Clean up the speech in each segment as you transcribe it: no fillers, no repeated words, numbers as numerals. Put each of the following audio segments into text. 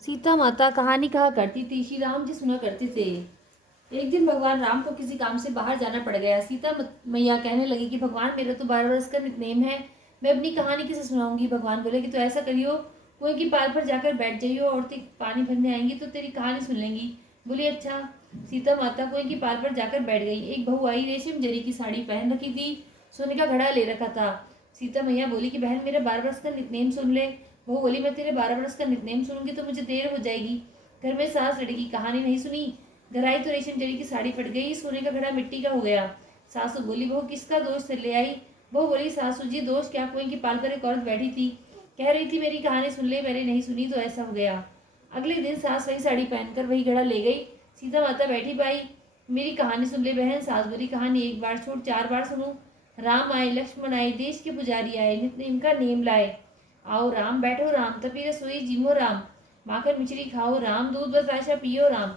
सीता माता कहानी कहा करती थी। श्री राम जी सुना करते थे। एक दिन भगवान राम को किसी काम से बाहर जाना पड़ गया। सीता मैया कहने लगी कि भगवान मेरा तो 12 वर्ष का नितनेम है, मैं अपनी कहानी किसे सुनाऊंगी। भगवान बोले कि तो ऐसा करियो, कुएं की पाल पर जाकर बैठ जाइयो, औरतें पानी भरने आएंगी तो तेरी कहानी सुन लेंगी। बोली अच्छा। सीता माता कुएं की पाल पर जाकर बैठ गई। एक बहू आई, रेशम जरी की साड़ी पहन रखी थी, सोने का घड़ा ले रखा था। सीता मैया बोली कि बहन मेरा 12 वर्ष का नितनेम सुन ले। वो बोली मैं तेरे 12 वर्ष का नितनेम सुनूंगी तो मुझे देर हो जाएगी, घर में सास लड़की। कहानी नहीं सुनी, घर आई तो रेशम जरी की साड़ी फट गई, सोने का घड़ा मिट्टी का हो गया। सासू बोली बहू किसका दोष से ले आई। बहू बोली सासू जी दोष क्या, कुएं की पाल पर एक औरत बैठी थी, कह रही थी मेरी कहानी सुन ले, मैंने नहीं सुनी तो ऐसा हो गया। अगले दिन सास वही साड़ी पहनकर वही घड़ा ले गई। सीता माता बैठी पाई, मेरी कहानी सुन ले बहन। सास बोली कहानी एक बार छोड़ 4 बार सुनू। राम आए लक्ष्मण आए, देश के पुजारी आए, नित्य का नेम लाए। आओ राम बैठो राम, तपी रसोई जिमो राम, माखन मिचरी खाओ राम, दूध बताशा पियो राम,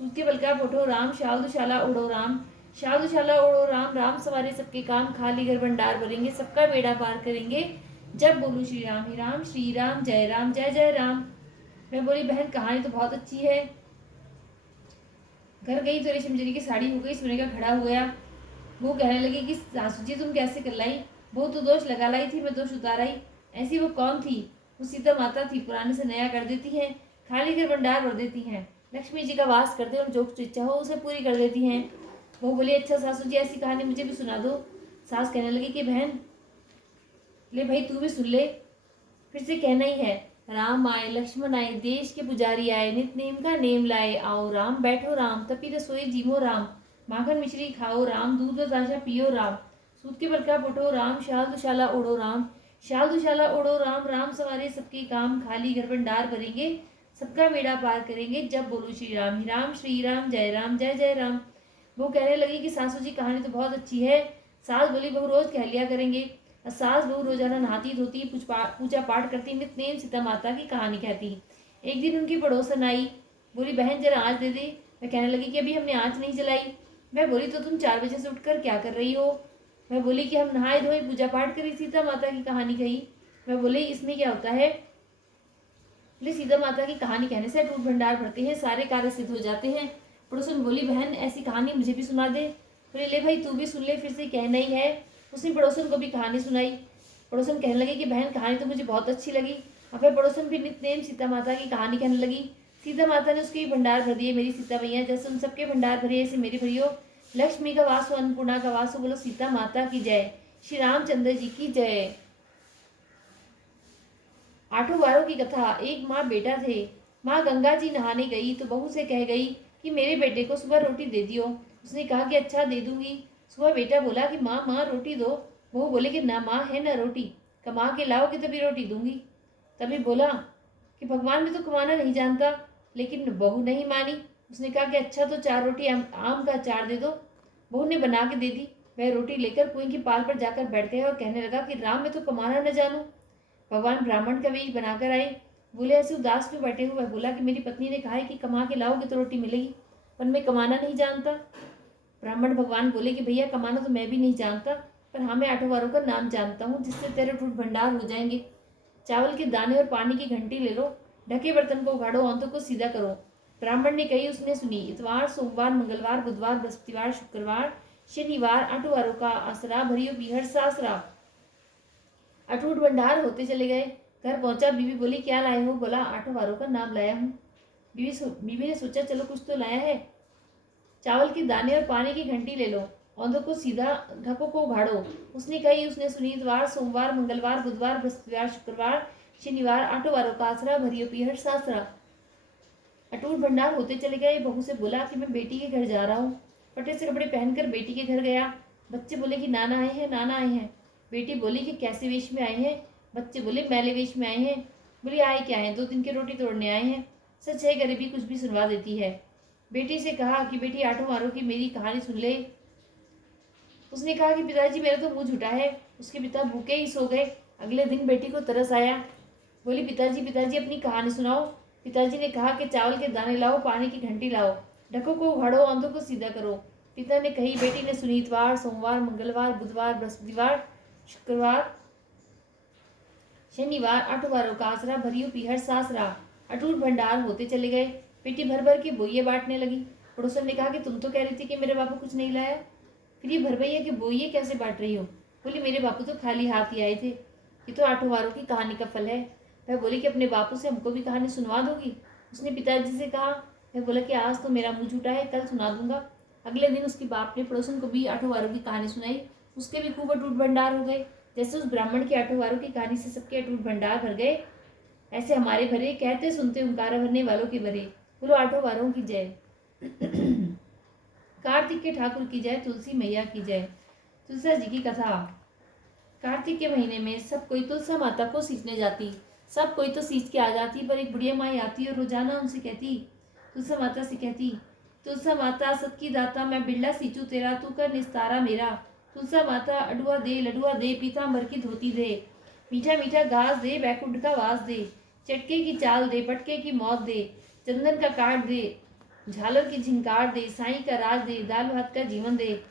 सूत के बल का उठो राम, शाल दुशाला उड़ो राम, शाल दुशाला उड़ो राम, राम सवारे सबके काम, खाली घर भंडार भरेंगे, सबका बेड़ा पार करेंगे, जब बोलूं श्री राम ही राम, श्री राम जय जय राम। मैं बोली बहन कहानी तो बहुत अच्छी है। घर गई तो रेशम जरी की साड़ी हो गई, सोने का घड़ा हो गया। वो कहने लगी कि सासू जी तुम कैसे कर लाई, वो तो दोष लगा लाई थी, मैं दोष उतार आई। ऐसी वो कौन थी। वो सीता माता थी, पुराने से नया कर देती हैं, खाली घर भंडार भर देती हैं, लक्ष्मी जी का वास करते और जो कुछ इच्छा हो उसे पूरी कर देती हैं। वो बोली अच्छा सासू जी ऐसी कहानी मुझे भी सुना दो। सास कहने लगी कि बहन ले भाई तू भी सुन ले, फिर से कहना ही है। राम आए लक्ष्मण आए, देश के पुजारी आए, नित नेम का नेम लाए। आओ राम बैठो राम, तपी रसोई जीमो राम, माखन मिश्री खाओ राम, दूध बताशा पियो राम, सूत के बलका पठो राम, शाल दुशाला उड़ो राम, शाल दुशाला उड़ो राम, राम सवारे सबके काम, खाली घर भंडार भरेंगे, सबका बेड़ा पार करेंगे, जब बोलो श्री राम ही राम, श्री राम जय जय राम। वो कहने लगी कि सासू जी कहानी तो बहुत अच्छी है। सास बोली बहू रोज कह लिया करेंगे। सास बहू रोजाना नहाती धोती पूजा पाठ करती, नित्य सीता माता की कहानी कहती। एक दिन उनकी पड़ोसन आई, बोली बहन जरा आँच दे दे। मैं कहने लगी कि अभी हमने आँच नहीं जलाई। मैं बोली तो तुम 4 बजे से उठकर क्या कर रही हो। मैं बोली कि हम नहाए धोए पूजा पाठ करी, सीता माता की कहानी कही। मैं बोली इसमें क्या होता है। बोले सीता माता की कहानी कहने से अटूट भंडार भरते हैं, सारे कार्य सिद्ध हो जाते हैं। पड़ोसन बोली बहन ऐसी कहानी मुझे भी सुना दे। बोले ले भाई तू भी सुन ले, फिर से कहना ही है। उसने पड़ोसन को भी कहानी सुनाई। पड़ोसन कहने लगे कि बहन कहानी तो मुझे बहुत अच्छी लगी। अब वह पड़ोसन भी नित्य सीता माता की कहानी कहने लगी। सीता माता ने उसके भंडार भर दिए, मेरी सीता मैया जैसे उन सबके भंडार भरिए ऐसे मेरी भरियो। लक्ष्मी का वासो अन्नपूर्णा का वासो, बोलो सीता माता की जय, श्री रामचंद्र जी की जय। आठों वारों की कथा। एक माँ बेटा थे। माँ गंगा जी नहाने गई तो बहू से कह गई कि मेरे बेटे को सुबह रोटी दे दियो। उसने कहा कि अच्छा दे दूंगी। सुबह बेटा बोला कि माँ माँ रोटी दो। बहू बोले कि ना माँ है ना रोटी, कमा के लाओगे तभी रोटी दूंगी। तभी बोला कि भगवान भी तो कमाना नहीं जानता। लेकिन बहू नहीं मानी। उसने कहा कि अच्छा तो 4 रोटी आम का अचार दे दो। बहू ने बना के दे दी। वह रोटी लेकर कुएं की पाल पर जाकर बैठ गया और कहने लगा कि राम मैं तो कमाना न जानू। भगवान ब्राह्मण का वेश बनाकर आए। बोले ऐसे उदास क्यों बैठे हुए। बोला कि मेरी पत्नी ने कहा है कि कमा के लाओगे तो रोटी मिलेगी, पर मैं कमाना नहीं जानता। ब्राह्मण भगवान बोले कि भैया कमाना तो मैं भी नहीं जानता, पर हाँ मैं 8 वारों का नाम जानता हूँ जिससे तेरे ठूठ भंडार हो जाएंगे। चावल के दाने और पानी की घंटी ले लो, ढके बर्तन को उघाड़ो, आंतों को सीधा करो। ब्राह्मण ने कही, उसने सुनी। इतवार सोमवार मंगलवार बुधवार बृहस्पतिवार शुक्रवार शनिवार 8 वारों का आसरा, भरियो बीहड़ सासरा। अटूट भंडार होते चले गए। घर पहुंचा, बीवी बोली क्या लाए हो। बोला 8 वारों का नाम लाया हूँ। बीवी ने सोचा चलो कुछ तो लाया है। चावल के दाने और पानी की घंटी ले लो, औंधों को सीधा, ढकों को उघाड़ो। उसने कही, उसने सुनी। इतवार सोमवार मंगलवार बुधवार बृहस्पतिवार शुक्रवार शनिवार 8 वारों का आसरा, भरियो पीहर सासरा। अटूट भंडार होते चले गए। बहू से बोला कि मैं बेटी के घर जा रहा हूँ। फटे से कपड़े पहनकर बेटी के घर गया। बच्चे बोले कि नाना आए हैं नाना आए हैं। बेटी बोली कि कैसे वेश में आए हैं। बच्चे बोले मैले वेश में आए हैं। बोली आए क्या हैं, 2 दिन की रोटी तोड़ने आए हैं। सच है गरीबी कुछ भी सुनवा देती है। बेटी से कहा कि बेटी 8 वारों की मेरी कहानी सुन ले। उसने कहा कि पिताजी मेरा तो मुंह झूठा है। उसके पिता भूखे ही सो गए। अगले दिन बेटी को तरस आया। बोली पिताजी पिताजी अपनी कहानी सुनाओ। पिताजी ने कहा कि चावल के दाने लाओ, पानी की घंटी लाओ, ढकों को उघाड़ो, आंधों को सीधा करो। पिता ने कही, बेटी ने सुनी। इतवार सोमवार मंगलवार बुधवार बृहस्पतिवार शुक्रवार शनिवार 8 वारों का आसरा, भरियो पीहर सासरा। अटूट भंडार होते चले गए। पेटी भर भर के बोइये बांटने लगी। पड़ोसन ने कहा कि तुम तो कह रही थी कि मेरे बापू कुछ नहीं लाया, फिर ये भर भैया के बोइये कैसे बांट रही हो? बोली मेरे बापू तो खाली हाथ ही आए थे, ये तो आठों की कहानी का फल है। वह बोली कि अपने बापू से हमको भी कहानी सुनवा दोगी? उसने पिताजी से कहा। वह बोला कि आज तो मेरा मुंह झूठा है, कल सुना दूंगा। अगले दिन उसके बाप ने पड़ोसन को भी आठों की कहानी सुनाई। उसके भी खूब अटूट भंडार हो गए। जैसे उस ब्राह्मण के आठों की कहानी से सबके अटूट भंडार भर गए, ऐसे हमारे भरे कहते सुनते हुंकारा भरने वालों के भरे। बोलो आठों की जय। कार्तिक के ठाकुर की जय, तुलसी मैया की जय। तुलसा जी की कथा। कार्तिक के महीने में सब कोई तुलसा माता को सींचने जाती। सब कोई तो सींच के आ जाती, पर एक बुढ़िया माई आती और रोजाना उनसे कहती, तुलसा माता से कहती, तुलसा माता सबकी दाता, मैं बिरला सींचू तेरा, तू कर निस्तारा मेरा। तुलसा माता अडुआ दे लडुआ दे, पीताम्बर की धोती दे, मीठा मीठा घास दे, बैकुंठ का वास दे, चटके की चाल दे, पटके की मौत दे, चंदन का काट दे, झालर की झिंकार दे, साईं का राज दे, दाल भात का जीवन दे,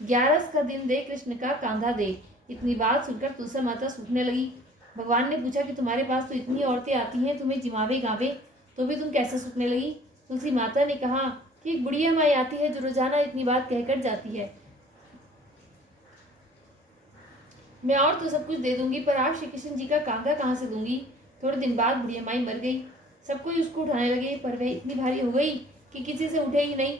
11 का दिन दे, कृष्ण का कांधा दे। इतनी बात सुनकर तुलसा माता सूखने लगी। भगवान ने पूछा कि तुम्हारे पास तो इतनी औरतें आती हैं, तुम्हें जिमावे गावे, तो भी तुम कैसे सूखने लगी? तुलसी माता ने कहा कि एक बुढ़िया माई आती है जो रोजाना इतनी बात कहकर जाती है। मैं और तो सब कुछ दे दूंगी, पर आप श्री कृष्ण जी का कांधा कहाँ से दूंगी? थोड़े दिन बाद बुढ़िया माई मर गई। सब कोई उसको उठाने लगे, पर वह इतनी भारी हो गई कि किसी से उठे ही नहीं।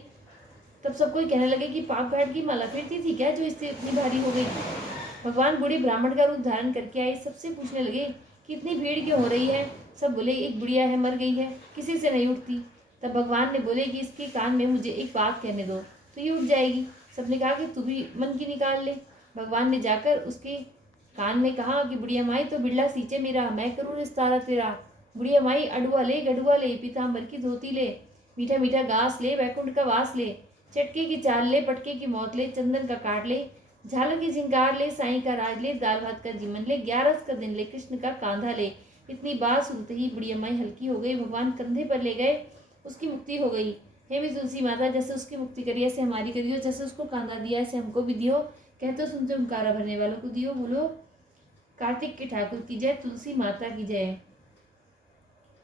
तब सब कोई कहने लगे कि पाप घाट की माला फेरती थी क्या जो इससे इतनी भारी हो गई? भगवान बूढ़ी ब्राह्मण का रूप धारण करके आए। सबसे पूछने लगे कि इतनी भीड़ क्यों हो रही है? सब बोले एक बुढ़िया है, मर गई है, किसी से नहीं उठती। तब भगवान ने बोले कि इसके कान में मुझे एक बात कहने दो तो ये उठ जाएगी। सबने कहा कि तू भी मन की निकाल ले। भगवान ने जाकर उसके कान में कहा कि बुढ़िया माई तो बिरला सींचे मेरा, मैं करूँ निस्तारा तेरा। बुढ़िया माई अडुआ ले गडुआ ले, पीताम्बर की धोती ले, मीठा मीठा घास ले, वैकुंठ का वास ले, चटके की चाल ले, पटके की मौत ले, चंदन का काट ले, झालर की झिंकार ले, साईं का राज ले, दाल भात का जीवन ले, 11 का दिन ले, कृष्ण का कांधा ले। इतनी बात सुनते ही बुढ़िया माई हल्की हो गई। भगवान कंधे पर ले गए, उसकी मुक्ति हो गई। हे भी तुलसी माता, जैसे उसकी मुक्ति करी ऐसे हमारी करियो, जैसे उसको कांधा दिया ऐसे हमको भी दियो, कहते सुनते हुंकारा भरने वालों को दियो। बोलो कार्तिक के ठाकुर की जय, तुलसी माता की जय।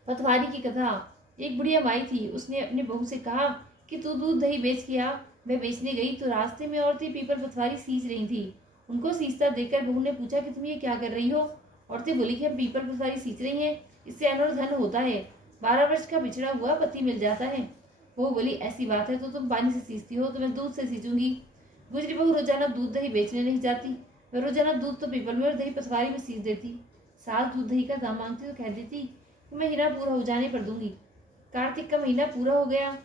पतवारी की कथा। एक बुढ़िया माई थी, उसने अपने बहू से कहा कि तू दूध दही बेच के आ। वह बेचने गई तो रास्ते में औरतें पीपल पतवारी सींच रही थी। उनको सींचता देखकर बहू ने पूछा कि तुम ये क्या कर रही हो? औरतें बोली कि हम पीपल पतवारी सींच रही हैं, इससे अन्न और धन होता है, 12 वर्ष का बिछड़ा हुआ पति मिल जाता है। बहू बोली ऐसी बात है तो तुम पानी से सींचती हो, तो मैं दूध से सींचूंगी। गुजरी बहू रोजाना दूध दही बेचने नहीं जाती, वह रोजाना दूध तो पीपल में और दही पतवारी में सींच देती। सास दूध दही का दाम मांगती तो कह देती कि मैं हीरा पूरा हो जाने पर दूंगी। कार्तिक का महीना पूरा हो गया।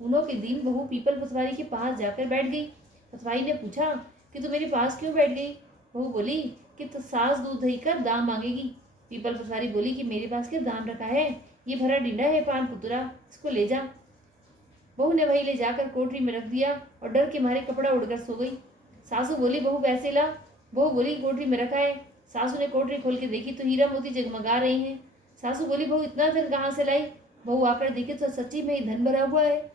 पूनों के दिन बहू पीपल पतवारी के पास जाकर बैठ गई। पतवारी ने पूछा कि तू मेरे पास क्यों बैठ गई? बहू बोली कि तो सास दूध दही का दाम मांगेगी। पीपल पतवारी बोली कि मेरे पास क्या दाम रखा है, ये भरा डिंडा है पान पुतरा, इसको ले जा। बहू ने वही ले जाकर कोठरी में रख दिया और डर के मारे कपड़ा उड़कर सो गई। सासू बोली बहू पैसे ला। बहू बोली कोठरी में रखा है। सासू ने कोठरी खोल के देखी तो हीरा मोती जगमगा रही हैं। सासू बोली बहू इतना धन कहाँ से लाई? बहू आकर देखी तो सच्ची में ही धन भरा हुआ है।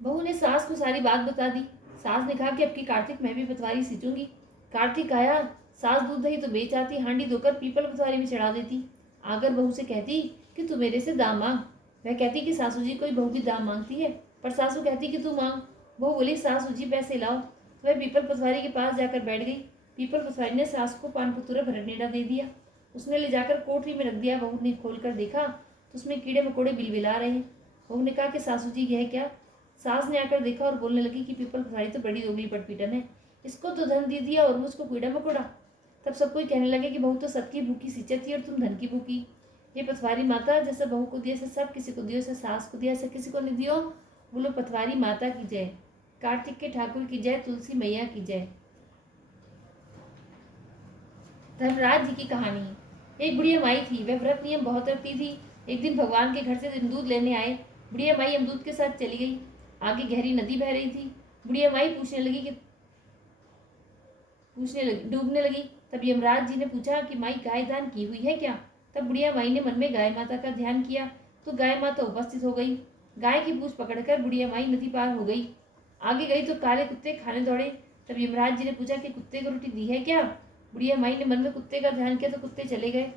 बहू ने सास को सारी बात बता दी। सास ने कहा कि अब की कार्तिक मैं भी पतवारी सींचूंगी। कार्तिक आया, सास दूध दही तो बेच आती, हांडी धोकर पीपल पतवारी में चढ़ा देती। आकर बहू से कहती कि तू मेरे से दाम मांग। वह कहती कि सासू जी कोई बहू भी दाम मांगती है, पर सासू कहती कि तू मांग। बहू बोली सासू जी पैसे लाओ। तो वह पीपल पतवारी के पास जाकर बैठ गई। पीपल पतवारी ने सास को पान पुतुरा भरनेड़ा दे दिया। उसने ले जाकर कोठरी में रख दिया। बहू ने खोल कर देखा तो उसमें कीड़े मकोड़े बिलबिला रहे हैं। बहू ने कहा कि सासू जी यह क्या? सास ने आकर देखा और बोलने लगी कि पीपल पतवारी तो बड़ी दोगली पटपीटन है, इसको तो धन दे दिया और मुझको कीड़ा मकोड़ा। तब सब कोई कहने लगे कि बहू तो सबकी भूखी सिंचती और तुम धन की भूखी। ये पतवारी माता, जैसे बहू को दिया ऐसे सब किसी को दियो, ऐसे सास को दिया ऐसे किसी को नहीं दियो। बोलो पतवारी माता की जय, कार्तिक के ठाकुर की जय, तुलसी मैया की जय। धर्मराज जी की कहानी। एक बुढ़िया माई थी, वह व्रत नियम बहुत रखती थी। एक दिन भगवान के घर से दूध लेने आए। बुढ़िया माई यमदूत के साथ चली गई। आगे गहरी नदी बह रही थी। बुढ़िया माई डूबने लगी। तब यमराज जी ने पूछा कि माई गाय दान की हुई है क्या? तब बुढ़िया माई ने मन में गाय माता का ध्यान किया तो गाय माता उपस्थित हो गई। गाय की पूंछ पकड़कर बुढ़िया माई नदी पार हो गई। आगे गई तो काले कुत्ते खाने दौड़े। तब यमराज जी ने पूछा कि कुत्ते को रोटी दी है क्या? बुढ़िया माई ने मन में कुत्ते का ध्यान किया तो कुत्ते चले गए।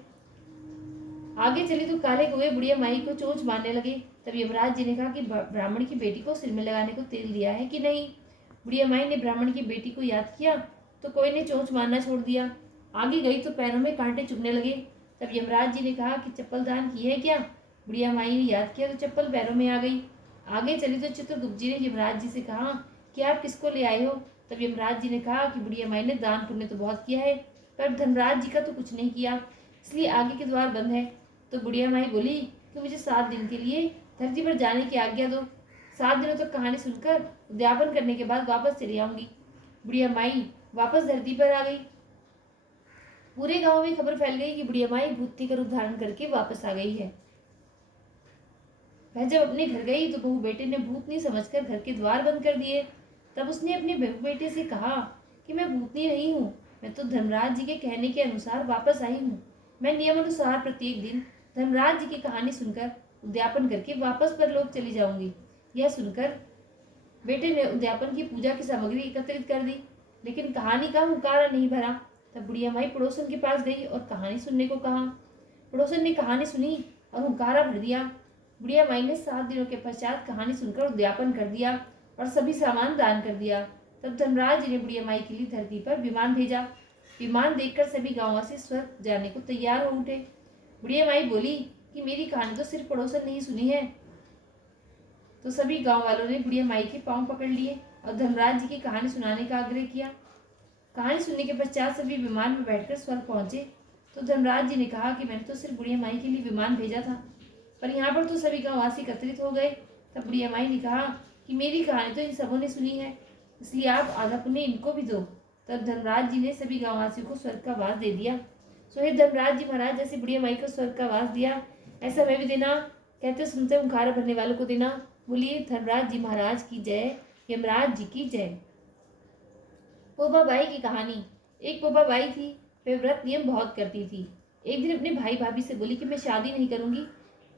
आगे चली तो काले कौवे बुढ़िया माई को चोंच मारने लगे। तब यमराज जी ने कहा कि ब्राह्मण की बेटी को सिर में लगाने को तेल दिया है कि नहीं। बुढ़िया माई ने ब्राह्मण की बेटी को याद किया तो कोई ने चोंच मारना छोड़ दिया। आगे गई तो पैरों में कांटे चुभने लगे। तब यमराज जी ने कहा कि चप्पल दान की है क्या। बुढ़िया माई ने याद किया तो चप्पल पैरों में आ गई। आगे चली तो चित्रगुप्त जी ने यमराज जी से कहा कि आप किसको ले आए हो। तब यमराज जी ने कहा कि बुढ़िया माई ने दान पुण्य तो बहुत किया है, पर धर्मराज जी का तो कुछ नहीं किया, इसलिए आगे के द्वार बंद है। तो बुढ़िया माई बोली कि मुझे 7 दिन के लिए धरती पर जाने की आज्ञा दो। 7 दिनों तक कहानी सुनकर उद्यापन करने के बाद वापस चली आऊंगी। बुढ़िया माई वापस धरती पर आ गई। पूरे गांव में खबर फैल गई कि बुढ़िया माई भूतनी का रूप धारण करके वापस आ गई है। वह जब अपने घर गई तो बहू बेटे ने भूतनी समझकर घर के द्वार बंद कर दिए। तब उसने अपने बहू बेटे से कहा कि मैं भूतनी नहीं हूँ, मैं तो धर्मराज जी के कहने के अनुसार वापस आई हूँ। मैं नियम अनुसार प्रत्येक दिन धर्मराज जी की कहानी सुनकर उद्यापन करके वापस परलोक चली जाऊंगी। यह सुनकर बेटे ने उद्यापन की पूजा की सामग्री एकत्रित कर दी, लेकिन कहानी का हुंकारा नहीं भरा। तब बुढ़िया माई पड़ोसन के पास गई और कहानी सुनने को कहा। पड़ोसन ने कहानी सुनी और हुंकारा भर दिया। बुढ़िया माई ने 7 दिनों के पश्चात कहानी सुनकर उद्यापन कर दिया और सभी सामान दान कर दिया। तब धर्मराज जी ने बुढ़िया माई के लिए धरती पर विमान भेजा। विमान देखकर सभी गांववासी स्वर्ग जाने को तैयार हो उठे। बुढ़िया माई बोली कि मेरी कहानी तो सिर्फ पड़ोसन ने ही सुनी है। तो सभी गांव वालों ने बुढ़िया माई के पांव पकड़ लिए और धर्मराज जी की कहानी सुनाने का आग्रह किया। कहानी सुनने के पश्चात सभी विमान में बैठकर स्वर्ग पहुंचे। तो धर्मराज जी ने कहा कि मैंने तो सिर्फ बुढ़िया माई के लिए विमान भेजा था, पर यहाँ पर तो सभी गांववासी एकत्रित हो गए। तब बुढ़िया माई ने कहा कि मेरी कहानी तो इन सबों ने सुनी है, इसलिए आप आधा पुण्य इनको भी दो। तब धर्मराज जी ने सभी गांववासियों को स्वर्ग का वास दे दिया। सो हे धर्मराज जी महाराज, जैसे बुढ़िया माई को स्वर्ग का वास दिया, ऐसा मैं भी देना। कहते सुनते हुंकारा भरने वालों को देना। बोलिए धर्मराज जी महाराज की जय, यमराज जी की जय। पोपा बाई की कहानी। एक पोपा बाई थी, वह व्रत नियम बहुत करती थी। एक दिन अपने भाई भाभी से बोली कि मैं शादी नहीं करूंगी,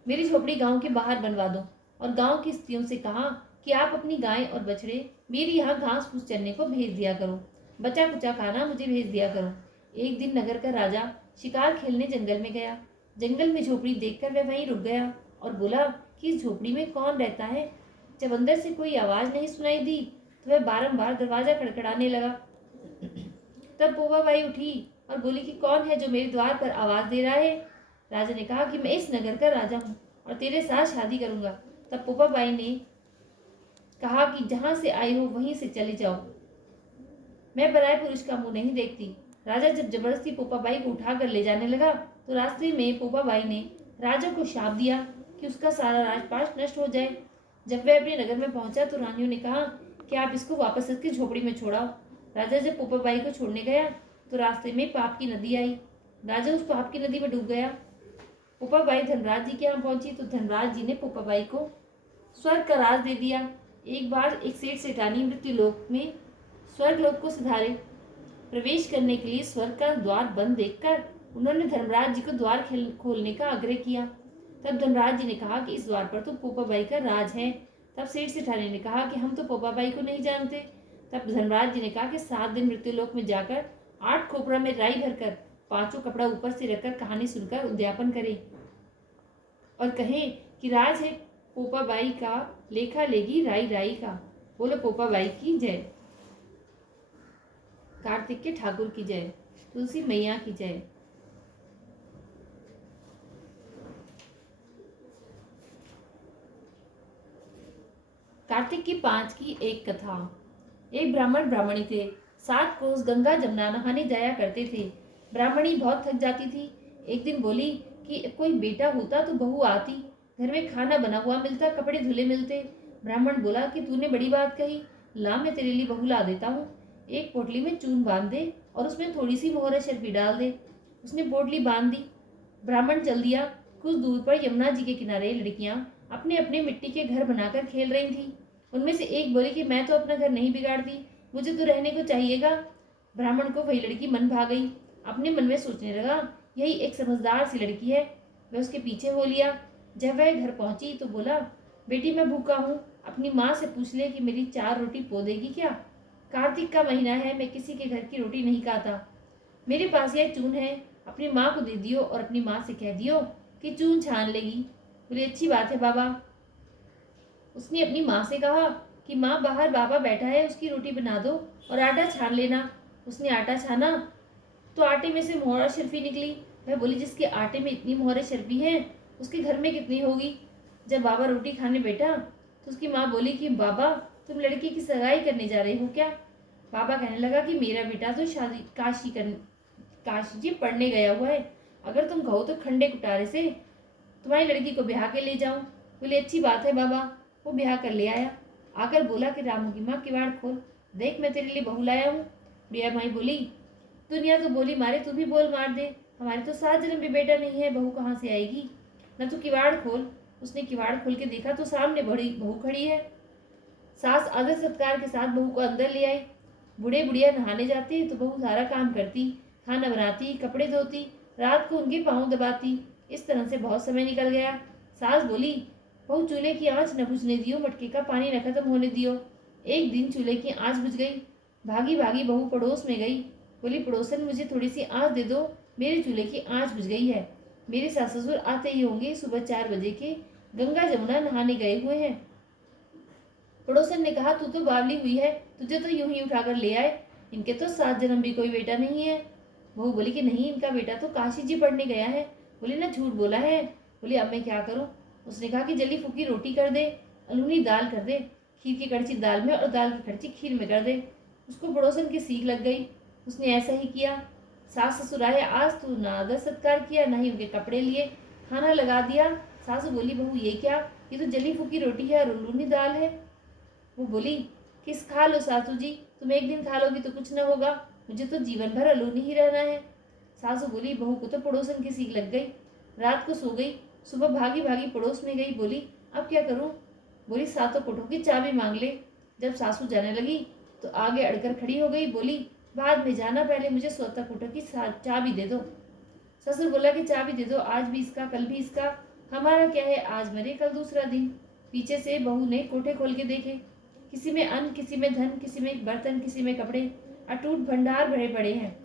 मेरी झोपड़ी गांव के बाहर बनवा दो। और गांव की स्त्रियों से कहा कि आप अपनी गाय और बछड़े मेरी यहाँ घास फूस चरने को भेज दिया करो, बचा कुचा खाना मुझे भेज दिया करो। एक दिन नगर का राजा शिकार खेलने जंगल में गया। जंगल में झोपड़ी देखकर वह वहीं रुक गया और बोला कि इस झोपड़ी में कौन रहता है। जब अंदर से कोई आवाज नहीं सुनाई दी तो वह बारंबार दरवाजा खड़खड़ाने लगा। तब पोपा बाई उठी और बोली कि कौन है जो मेरे द्वार पर आवाज दे रहा है। राजा ने कहा कि मैं इस नगर का राजा हूँ और तेरे साथ शादी करूंगा। तब पोपा बाई ने कहा कि जहां से आई हो वहीं से चले जाओ, मैं पराये पुरुष का मुंह नहीं देखती। राजा जब जबरदस्ती पोपा बाई को उठाकर ले जाने लगा तो रास्ते में पोपा बाई ने राजा को शाप दिया कि उसका सारा राजपाट नष्ट हो जाए। जब वह अपने नगर में पहुंचा तो रानियों ने कहा कि आप इसको वापस इसकी झोपड़ी में छोड़ाओ। राजा जब पोपा बाई को छोड़ने गया तो रास्ते में पाप की नदी आई। राजा उस पाप की नदी में डूब गया। पोपा बाई धर्मराज जी के यहाँ पहुंची तो धर्मराज जी ने पोपा बाई को स्वर्ग का राज दे दिया। एक बार एक सेठ सेठानी मृत्युलोक में स्वर्गलोक को सुधारे प्रवेश करने के लिए स्वर्ग का द्वार बंद देखकर उन्होंने धर्मराज जी को द्वार खोलने का आग्रह किया। तब धर्मराज जी ने कहा कि इस द्वार पर तो पोपा बाई का राज है। तब सेठ सेठानी ने कहा कि हम तो पोपा बाई को नहीं जानते। तब धर्मराज जी ने कहा कि 7 दिन मृत्युलोक में जाकर 8 खोपड़ा में राई भरकर 5 कपड़ा ऊपर से रखकर कहानी सुनकर उद्यापन करें और कहें कि राज है पोपा बाई का, लेखा लेगी राई राई का। बोलो पोपा बाई की जय, कार्तिक के ठाकुर की जय, तुलसी मैया की जय। कार्तिक की 5 की एक कथा। एक ब्राह्मण ब्राह्मणी थे। 7 कोस गंगा जमुना नहाने जाया करते थे। ब्राह्मणी बहुत थक जाती थी। एक दिन बोली कि कोई बेटा होता तो बहू आती, घर में खाना बना हुआ मिलता, कपड़े धुले मिलते। ब्राह्मण बोला कि तूने बड़ी बात कही, ला मैं तेरे लिए बहू ला देता हूँ। एक पोटली में चून बांध दे और उसमें थोड़ी सी मोहर शर्फी डाल दे। उसने पोटली बांध दी। ब्राह्मण चल दिया। कुछ दूर पर यमुना जी के किनारे लड़कियां अपने अपने मिट्टी के घर बनाकर खेल रही थीं। उनमें से एक बोली कि मैं तो अपना घर नहीं बिगाड़ती, मुझे तो रहने को चाहिएगा। ब्राह्मण को वही लड़की मन भा गई। अपने मन में सोचने लगा, यही एक समझदार सी लड़की है। वह उसके पीछे हो लिया। जब वह घर पहुंची तो बोला, बेटी मैं भूखा हूँ, अपनी माँ से पूछ ले कि मेरी 4 रोटी पो देगी क्या। कार्तिक का महीना है, मैं किसी के घर की रोटी नहीं खाता। मेरे पास यह चून है, अपनी माँ को दे दियो और अपनी माँ से कह दियो कि चून छान लेगी। बोली अच्छी बात है बाबा। उसने अपनी माँ से कहा कि माँ बाहर बाबा बैठा है, उसकी रोटी बना दो और आटा छान लेना। उसने आटा छाना तो आटे में से मोहरा शर्फी निकली। वह बोली जिसके आटे में इतनी मोहरे शर्फी हैं उसके घर में कितनी होगी। जब बाबा रोटी खाने बैठा तो उसकी माँ बोली कि बाबा तुम लड़की की सगाई करने जा रहे हो क्या। बाबा कहने लगा कि मेरा बेटा तो शादी काशी जी पढ़ने गया हुआ है, अगर तुम कहो तो खंडे कुटारे से तुम्हारी लड़की को ब्याह के ले जाऊं। बोले अच्छी बात है बाबा। वो ब्याह कर ले आया। आकर बोला कि रामू की माँ किवाड़ खोल, देख मैं तेरे लिए बहू लाया हूँ। बिया माई बोली दुनिया तो बोली मारे तू भी बोल मार दे, हमारे तो 7 जन्म भी बेटा नहीं है, बहू कहाँ से आएगी। न तू किवाड़ खोल। उसने किवाड़ खोल के देखा तो सामने बड़ी बहू खड़ी है। सास आदर सत्कार के साथ बहू को अंदर ले आई। बूढ़े बुढ़िया नहाने जाते तो बहू सारा काम करती, खाना बनाती, कपड़े धोती, रात को उनके पाँव दबाती। इस तरह से बहुत समय निकल गया। सास बोली बहू चूल्हे की आंच न बुझने दियो, मटके का पानी न खत्म होने दियो। एक दिन चूल्हे की आंच बुझ गई। भागी भागी बहू पड़ोस में गई। बोली पड़ोसन मुझे थोड़ी सी आंच दे दो, मेरे चूल्हे की आंच बुझ गई है। मेरे सास ससुर आते ही होंगे सुबह 4 बजे के, गंगा जमुना नहाने गए हुए हैं। पड़ोसन ने कहा तू तो बावली हुई है, तुझे तो यूं ही उठाकर ले आए, इनके तो 7 जन्म भी कोई बेटा नहीं है। बहू बोली कि नहीं, इनका बेटा तो काशी जी पढ़ने गया है। बोली ना झूठ बोला है। बोली अब मैं क्या करूं। उसने कहा कि जली फूकी रोटी कर दे, अलूनी दाल कर दे, खीर की कड़ची दाल में और दाल की कड़ची खीर में कर दे। उसको पड़ोसन की सीख लग गई। उसने ऐसा ही किया। सास ससुर आए, आज तू ना आदर सत्कार किया, ना ही उनके कपड़े लिए, खाना लगा दिया। सासू बोली बहू ये क्या, ये तो जली फूकी रोटी है और अलूनी दाल है। वो बोली किस खा लो सासू जी, तुम एक दिन खा लोगी तो कुछ न होगा, मुझे तो जीवन भर अलूनी ही रहना है। सासू बोली बहू को तो पड़ोसन की सीख लग गई। रात को सो गई। सुबह भागी भागी पड़ोस में गई। बोली अब क्या करूं। बोली सातों कोठों की चाबी मांग ले। जब सासू जाने लगी तो आगे अड़कर खड़ी हो गई। बोली बाद में जाना, पहले मुझे सोता कोठों की चाबी दे दो। ससुर बोला कि चाबी दे दो, आज भी इसका कल भी इसका, हमारा क्या है, आज मरे कल दूसरा दिन। पीछे से बहू ने कोठे खोल के देखे। किसी में अन्न, किसी में धन, किसी में बर्तन, किसी में कपड़े, अटूट भंडार भरे पड़े हैं।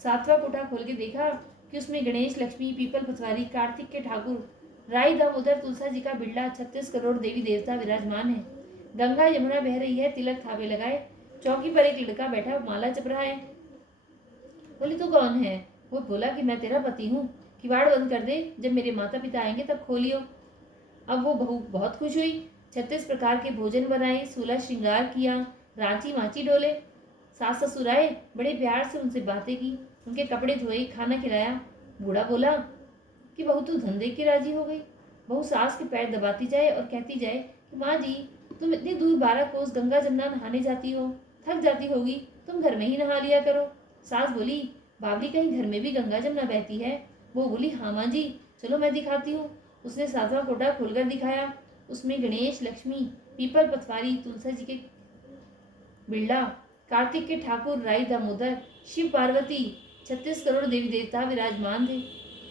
7वां कोठा खोल के देखा कि उसमें गणेश, लक्ष्मी, पीपल पतवारी, कार्तिक के ठाकुर, राई दामोदर, तुलसा जी का बिड़ला, 36 करोड़ देवी देवता विराजमान है। गंगा यमुना बह रही है, तिलक थावे लगाए, चौकी पर एक लड़का बैठा माला जप रहा है। बोली तू कौन है। वो बोला कि मैं तेरा पति हूँ, किवाड़ बंद कर दे, जब मेरे माता पिता आएंगे तब खोलियो। अब वो बहू बहुत खुश हुई। 36 प्रकार के भोजन बनाए, 16 श्रृंगार किया, रांची माची डोले। सास ससुर आए, बड़े प्यार से उनसे बातें की, उनके कपड़े धोए, खाना खिलाया। बूढ़ा बोला कि बहू तू धन देख के राजी हो गई। बहू सास के पैर दबाती जाए और कहती जाए कि माँ जी तुम इतनी दूर 12 कोस गंगा जमुना नहाने जाती हो, थक जाती होगी, तुम घर में ही नहा लिया करो। सास बोली बावली कहीं घर में भी गंगा जमुना बहती है। वो बोली हाँ माँ जी, चलो मैं दिखाती हूँ। उसने 7वां कोठा खोलकर दिखाया। उसमें गणेश, लक्ष्मी, पीपल पतवारी, तुलसा जी के बिड़ला, कार्तिक के ठाकुर, राई दामोदर, शिव पार्वती, 36 करोड़ देवी देवता विराजमान थे।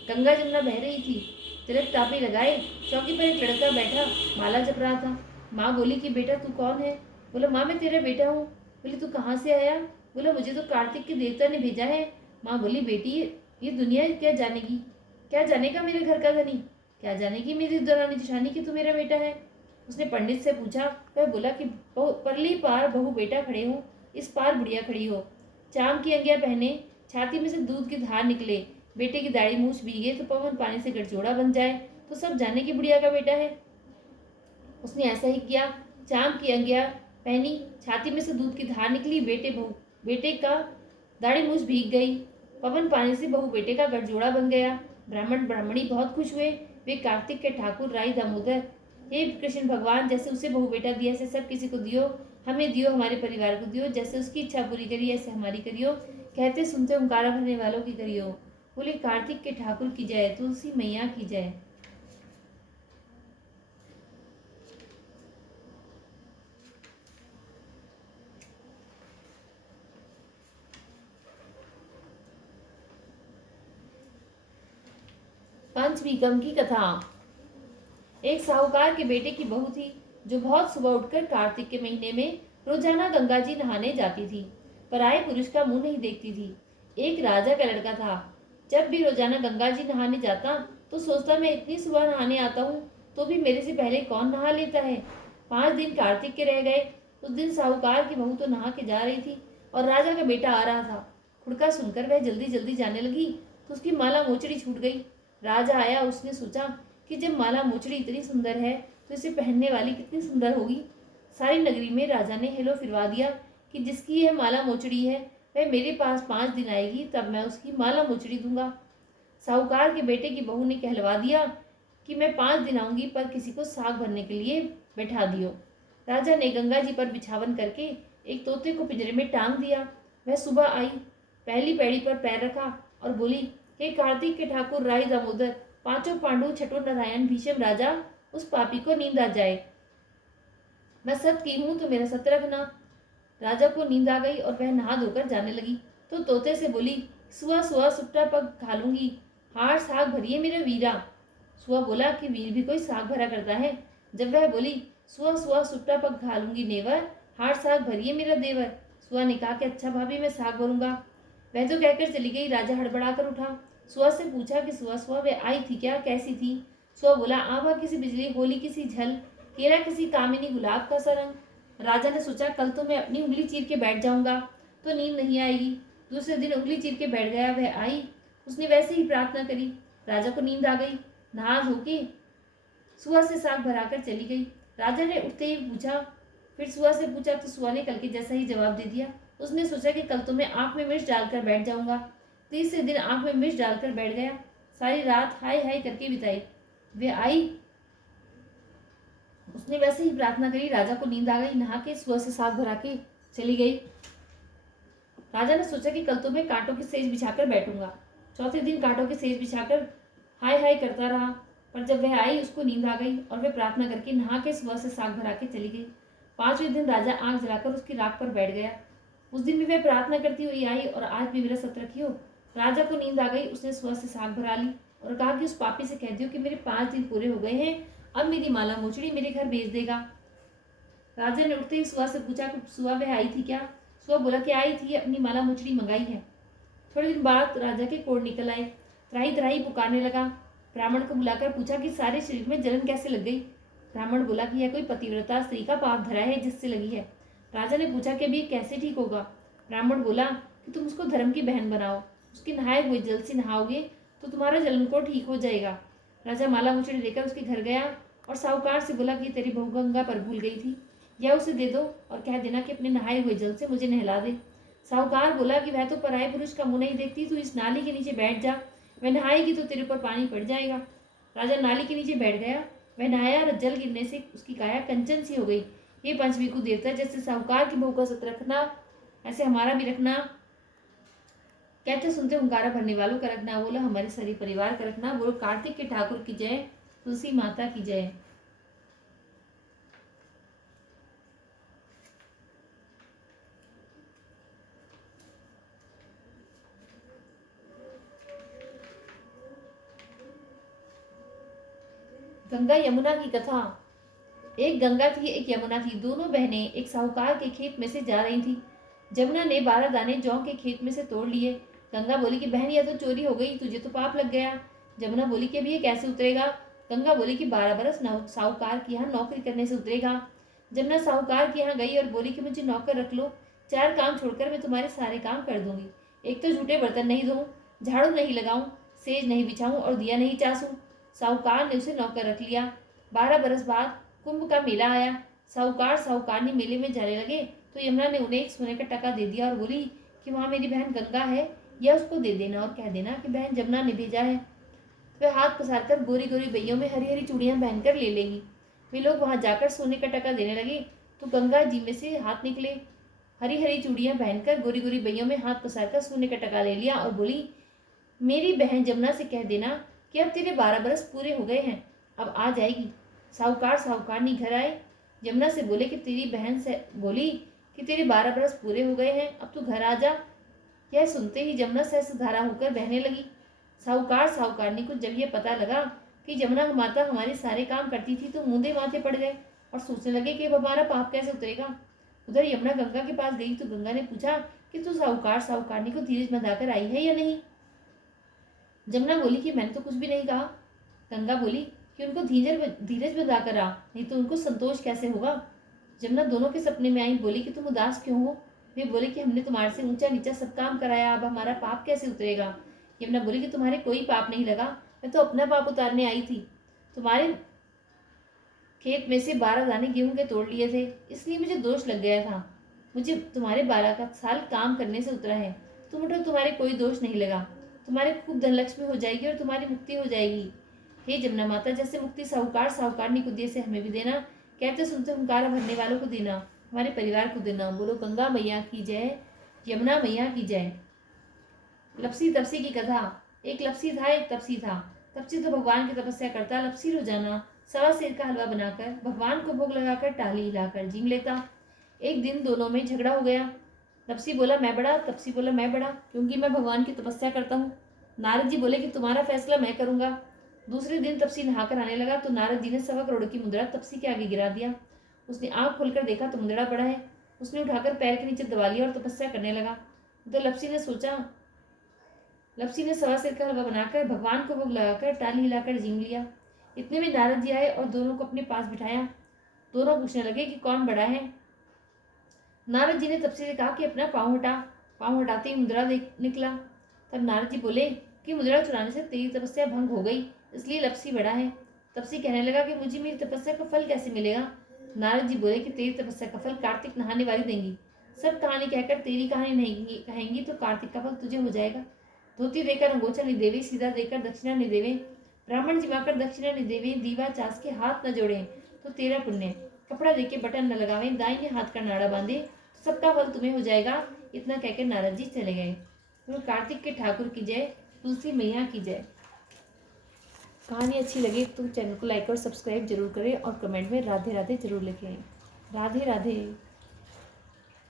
गंगा जमुना बह रही थी। तिलक तापी लगाए, चौकी पर एक लड़का बैठा माला जप रहा था। माँ बोली कि बेटा तू कौन है। बोला माँ मैं तेरा बेटा हूँ। बोली तू कहाँ से आया। बोला मुझे तो कार्तिक के देवता ने भेजा है। माँ बोली बेटी ये दुनिया क्या जानेगी, क्या जानेगा मेरे घर का धनी, क्या जानेगी मेरी दरानी जिठानी कि तू मेरा बेटा है। उसने पंडित से पूछा। वह बोला कि परली पार बहू बेटा खड़े हो, इस पार बुढ़िया खड़ी हो, चाम की अंगिया पहने, छाती में से दूध की धार निकले, बेटे की दाढ़ी मूछ भीगे तो पवन पानी से गठजोड़ा बन जाए तो सब जाने की बुढ़िया का बेटा है। उसने ऐसा ही किया। चाम की अंगिया पहनी, छाती में से दूध की धार निकली, बेटे का दाढ़ी मूछ भीग गई, पवन पानी से बहू बेटे का गठजोड़ा बन गया। ब्राह्मण ब्राह्मणी बहुत खुश हुए। वे कार्तिक के ठाकुर, राई दामोदर, हे कृष्ण भगवान, जैसे उसे बहू बेटा दिया ऐसे सब किसी को दियो, हमें दियो, हमारे परिवार को दियो, जैसे उसकी इच्छा पूरी करी ऐसे हमारी करियो, कहते सुनते ओंकारा भरने वालों की करियो। बोले कार्तिक के ठाकुर की जय, तुलसी मैया की जय। पंचवीकम की कथा। एक साहूकार के बेटे की बहू थी जो बहुत सुबह उठकर कार्तिक के महीने में रोजाना गंगा जी नहाने जाती थी, पराये पुरुष का मुंह नहीं देखती थी। एक राजा का लड़का था। जब भी रोजाना गंगा जी नहाने जाता तो सोचता मैं इतनी सुबह नहाने आता हूँ तो भी मेरे से पहले कौन नहा लेता है। 5 दिन कार्तिक के रह गए। उस दिन साहूकार की बहू तो नहा के जा रही थी और राजा का बेटा आ रहा था। खुड़का सुनकर वह जल्दी जल्दी जाने लगी तो उसकी माला मोचड़ी छूट गई। राजा आया, उसने सोचा कि जब माला मोचड़ी इतनी सुंदर है तो इसे पहनने वाली कितनी सुंदर होगी। सारी नगरी में राजा ने हेलो फिरवा दिया कि जिसकी यह माला मोचड़ी है वह मेरे पास 5 दिन आएगी, तब मैं उसकी माला मोचड़ी दूंगा। साहूकार के बेटे की बहू ने कहलवा दिया कि मैं 5 दिन आऊंगी, पर किसी को साग भरने के लिए बैठा दियो। राजा ने गंगा जी पर बिछावन करके एक तोते को पिंजरे में टांग दिया। वह सुबह आई, पहली पैड़ी पर पैर रखा और बोली, हे कार्तिक के ठाकुर राय दामोदर, पांचों पांडु छठो नारायण भीष्म राजा, उस पापी को नींद आ जाए। मैं सत की हूं तो मेरा सत रखना। राजा को नींद आ गई और वह नहा धोकर जाने लगी तो तोते से बोली, सुआ सुआ सुट्टा पग खालूंगी, हार साग भरिए मेरा वीरा। सुआ बोला कि वीर भी कोई साग भरा करता है। जब वह बोली, सुआ सुआ सुट्टा पग खालूंगी नेवर, हार साग भरिए मेरा देवर, सुआ ने कहा कि अच्छा भाभी मैं साग भरूंगा। वह तो कहकर चली गई। राजा हड़बड़ा कर उठा। सुआ से पूछा कि सुआ सुआ वह आई थी क्या, कैसी थी। सुआ बोला, आभा किसी बिजली, होली किसी झल, केरा किसी कामिनी, गुलाब का सा रंग। राजा ने सोचा कल तो मैं अपनी उंगली चीर के बैठ जाऊंगा तो नींद नहीं आएगी। दूसरे दिन उंगली चीर के बैठ गया। वह आई, उसने वैसे ही प्रार्थना करी। राजा को नींद आ गई। नहा धो के सुआ से साग भराकर चली गई। राजा ने उठते ही पूछा, फिर सुआ से पूछा तो सुआ ने कल के जैसा ही जवाब दे दिया। उसने सोचा कि कल तो मैं आंख में मिर्च डालकर बैठ जाऊंगा। तीसरे दिन आंख में मिर्च डालकर बैठ गया। सारी रात हाय हाय करके बिताई। वह आई, उसने वैसे ही प्रार्थना करी। राजा को नींद आ गई। नहा के सुआ से साग भरा के चली गई। राजा ने सोचा कि कल तो मैं कांटों की सेज बिछाकर बैठूंगा। चौथे दिन कांटों की सेज बिछाकर हाय हाय करता रहा, पर जब वह आई उसको नींद आ गई और वह प्रार्थना करके नहा के सुबह से साग भरा के चली गई। 5वें दिन राजा आंख जलाकर उसकी राख पर बैठ गया। उस दिन भी वह प्रार्थना करती हुई आई और आज भी मेरा सत रखियो। राजा को नींद आ गई। उसने सुबह से साग भरा ली और कहा कि उस पापी से कह दियो कि मेरे 5 दिन पूरे हो गए हैं, अब मेरी माला मोचड़ी मेरे घर भेज देगा। राजा ने उठते ही सुआ से पूछा कि सुआ वह आई थी क्या। सुआ बोला कि आई थी, अपनी माला मोचड़ी मंगाई है। थोड़े दिन बाद राजा के कोढ़ निकल आए। त्राही त्राही पुकारने लगा। ब्राह्मण को बुलाकर पूछा कि सारे शरीर में जलन कैसे लग गई। ब्राह्मण बोला कि यह कोई पतिव्रता स्त्री का पाप धरा है जिससे लगी है। राजा ने पूछा कि अब ये कैसे ठीक होगा। ब्राह्मण बोला कि तुम उसको धर्म की बहन बनाओ, उसके नहाए हुए जल से नहाओगे तो तुम्हारा जलन को ठीक हो जाएगा। राजा माला मुचड़ी लेकर उसके घर गया और साहूकार से बोला कि तेरी बहू गंगा पर भूल गई थी, या उसे दे दो और कह देना कि अपने नहाए हुए जल से मुझे नहला दे। साहूकार बोला कि वह तो पराये पुरुष का मुंह नहीं देखती, तू इस नाली के नीचे बैठ जा, वह नहाएगी तो तेरे ऊपर पानी पड़ जाएगा। राजा नाली के नीचे बैठ गया। वह नहाया और जल गिरने से उसकी काया कंचन सी हो गई। ये पंचवीकु देवता, जैसे साहूकार की बहू का सत रखना ऐसे हमारा भी रखना। कहते सुनते हुंकारा भरने वालों का रखना, बोलो हमारे सारे परिवार का रखना। बोलो कार्तिक के ठाकुर की जय, तुलसी माता की जय। गंगा यमुना की कथा। एक गंगा थी, एक यमुना थी। दोनों बहनें एक साहूकार के खेत में से जा रही थी। जमुना ने 12 दाने जौ के खेत में से तोड़ लिए। गंगा बोली कि बहन, यह तो चोरी हो गई, तुझे तो पाप लग गया। जमुना बोली कि अब ये कैसे उतरेगा। गंगा बोली कि 12 बरस साहूकार के यहाँ नौकरी करने से उतरेगा। जमुना साहूकार के यहाँ गई और बोली कि मुझे नौकर रख लो, 4 काम छोड़कर मैं तुम्हारे सारे काम कर दूंगी। एक तो झूठे बर्तन नहीं धोऊं, झाड़ू नहीं लगाऊं, सेज नहीं बिछाऊं और दिया नहीं चासूं। साहूकार ने उसे नौकर रख लिया। 12 बरस बाद कुंभ का मेला आया। साहूकार साहूकारनी मेले में जाने लगे तो यमुना ने उन्हें एक सोने का टका दे दिया और बोली कि वहाँ मेरी बहन गंगा है, या उसको दे देना और कह देना कि बहन जमुना ने भेजा है। वे हाथ पसार कर गोरी गोरी बैयों में हरी हरी चूड़ियाँ पहनकर ले लेंगी। वे लोग वहाँ जाकर सोने का टका देने लगे तो गंगा जी में से हाथ निकले। हरी हरी चूड़ियाँ पहनकर गोरी गोरी बैयों में हाथ पसार कर सोने का टका ले लिया और बोली, मेरी बहन जमुना से कह देना कि अब तेरे 12 बरस पूरे हो गए हैं, अब आ जाएगी। साहूकार साहूकारनी घर आए। जमुना से बोले कि तेरी बहन से बोली कि तेरे 12 बरस पूरे हो गए हैं, अब तू घर आ जा। यह सुनते ही जमुना सहस्त्रधारा होकर बहने लगी। साहूकार साहूकारनी को जब यह पता लगा कि जमुना माता हमारे सारे काम करती थी तो मुंदे माथे पड़ गए और सोचने लगे कि अब हमारा पाप कैसे उतरेगा। उधर यमुना गंगा के पास गई तो गंगा ने पूछा कि तू साहूकार साहूकारनी को धीरज बंधाकर आई है या नहीं। जमुना बोली कि मैंने तो कुछ भी नहीं कहा। गंगा बोली कि उनको धीरज बंधा कर आ, नहीं तो उनको संतोष कैसे होगा। जमुना दोनों के सपने में आई, बोली कि तुम उदास क्यों हो। वे बोले कि हमने तुम्हारे से ऊंचा नीचा सब काम कराया, अब हमारा पाप कैसे उतरेगा। यमुना बोली कि तुम्हारे कोई पाप नहीं लगा, मैं तो अपना पाप उतारने आई थी। तुम्हारे खेत में से 12 दाने गेहूं के तोड़ लिए थे, इसलिए मुझे दोष लग गया था। मुझे तुम्हारे 12 का साल काम करने से उतरा है। तुम उठो, तुम्हारे कोई दोष नहीं लगा। तुम्हारे खूब धनलक्ष्मी हो जाएगी और तुम्हारी मुक्ति हो जाएगी। हे जमुना माता, जैसे मुक्ति साहूकार साहूकारनी को दिए से हमें भी देना। कहते सुनते हुंकारा भरने वालों को देना, हमारे परिवार को देना। बोलो गंगा मैया की जय, यमुना मैया की जय। लपसी तपसी की कथा। एक लपसी था, एक तपसी था। तपसी तो भगवान की तपस्या करता, लपसी रोजाना सवा सेर का हलवा बनाकर भगवान को भोग लगाकर टाली हिलाकर जीम लेता। एक दिन दोनों में झगड़ा हो गया। तपसी बोला मैं बड़ा, तपसी बोला मैं बड़ा, क्योंकि मैं भगवान की तपस्या करता हूँ। नारद जी बोले कि तुम्हारा फैसला मैं करूंगा। दूसरे दिन तपसी नहाकर आने लगा तो नारद जी ने 1.25 करोड़ की मुद्रा तपसी के आगे गिरा दिया। उसने आंख खोलकर देखा तो मुद्रा पड़ा है। उसने उठाकर पैर के नीचे दबा लिया और तपस्या करने लगा। तो लपसी ने 1.25 सेर का हलवा बनाकर भगवान को भोग लगाकर टाली हिलाकर जीम लिया। इतने में नारद जी आए और दोनों को अपने पास बिठाया। दोनों पूछने लगे कि कौन बड़ा है। नारद जी ने तपसी से कहा कि अपना पाँव हटा। पाँव हटाते ही मुद्रा निकला। तब नारद जी बोले कि मुद्रा चुराने से तेरी तपस्या भंग हो गई, इसलिए लपसी बड़ा है। तपसी कहने लगा कि मुझे मेरी तपस्या का फल कैसे मिलेगा। नारद जी बोले कि तेरी तपस्या का फल कार्तिक नहाने वाली देंगी। सब कहानी कहकर तेरी कहानी नहीं कहेंगी तो कार्तिक का फल तुझे हो जाएगा। धोती देकर अंगोछा नहीं देवे, सीधा देकर दक्षिणा नहीं देवे, ब्राह्मण जिमाकर दक्षिणा नहीं देवे, दीवा चास के हाथ न जोड़े तो तेरा पुण्य, कपड़ा देके बटन न लगावे, दाहिने हाथ का नाड़ा बांधे तो सबका फल तुम्हें हो जाएगा। इतना कहकर नारद जी चले गए। तो कार्तिक के ठाकुर की जय, तुलसी मैया की जय। कहानी अच्छी लगी तो चैनल को लाइक और सब्सक्राइब जरूर करें और कमेंट में राधे राधे जरूर लिखें। राधे राधे।